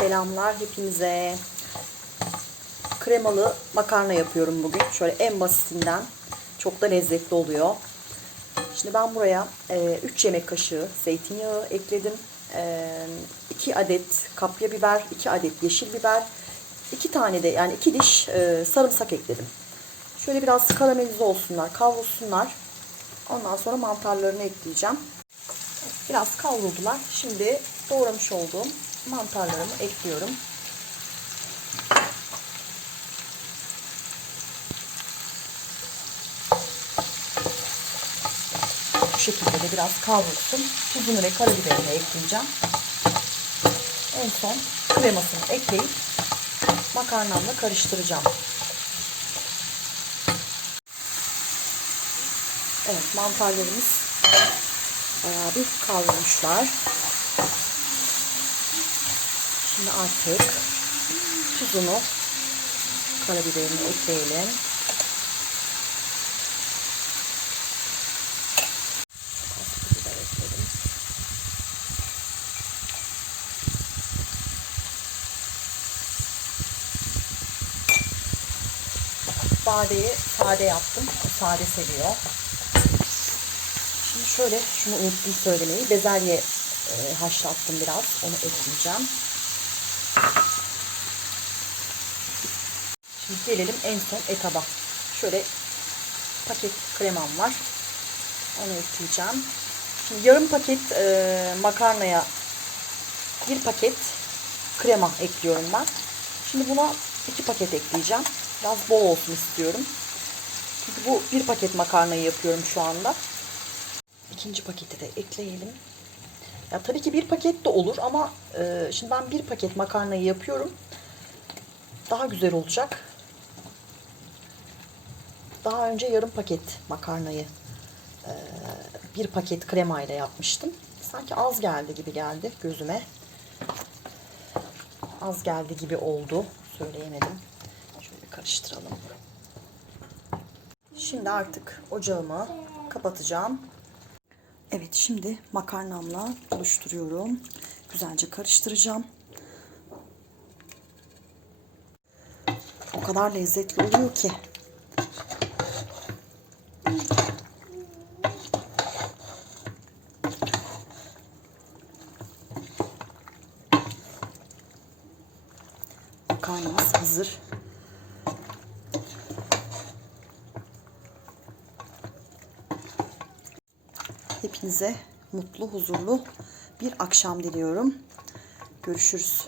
Selamlar hepinize. Kremalı makarna yapıyorum bugün. Şöyle en basitinden. Çok da lezzetli oluyor. Şimdi ben buraya 3 yemek kaşığı zeytinyağı ekledim. 2 adet kapya biber, 2 adet yeşil biber, 2 tane de yani 2 diş e, sarımsak ekledim. Şöyle biraz karamelize olsunlar, kavrulsunlar. Ondan sonra mantarlarını ekleyeceğim. Biraz kavruldular. Şimdi doğramış olduğum mantarlarımı ekliyorum. Bu şekilde de biraz kavrulsun. Tuzunu ve karabiberini ekleyeceğim. En son kremasını ekleyip makarnamla karıştıracağım. Evet mantarlarımız bayağı bir kavrulmuşlar. Şimdi artık tuzunu, karabiberini ekleyelim. Badeyi sade yaptım. Sade seviyor. Şimdi şöyle şunu unuttum söylemeyi. Bezelye e, haşlattım biraz. Onu ekleyeceğim. Şimdi gelelim en son etaba. Şöyle paket kremam var. Onu ekleyeceğim. Şimdi yarım paket e, makarnaya bir paket krema ekliyorum ben. Şimdi buna iki paket ekleyeceğim. Biraz bol olsun istiyorum. Çünkü bu bir paket makarnayı yapıyorum şu anda. İkinci paketi de ekleyelim. Ya tabii ki bir paket de olur ama e, şimdi ben bir paket makarnayı yapıyorum. Daha güzel olacak. Daha önce yarım paket makarnayı e, bir paket kremayla yapmıştım. Sanki az geldi gibi geldi gözüme. Az geldi gibi oldu. Söyleyemedim. Şöyle karıştıralım. Şimdi artık ocağımı kapatacağım. Evet şimdi makarnamla oluşturuyorum. Güzelce karıştıracağım. O kadar lezzetli oluyor ki. Makarnamız hazır. Hepinize mutlu, huzurlu bir akşam diliyorum. Görüşürüz.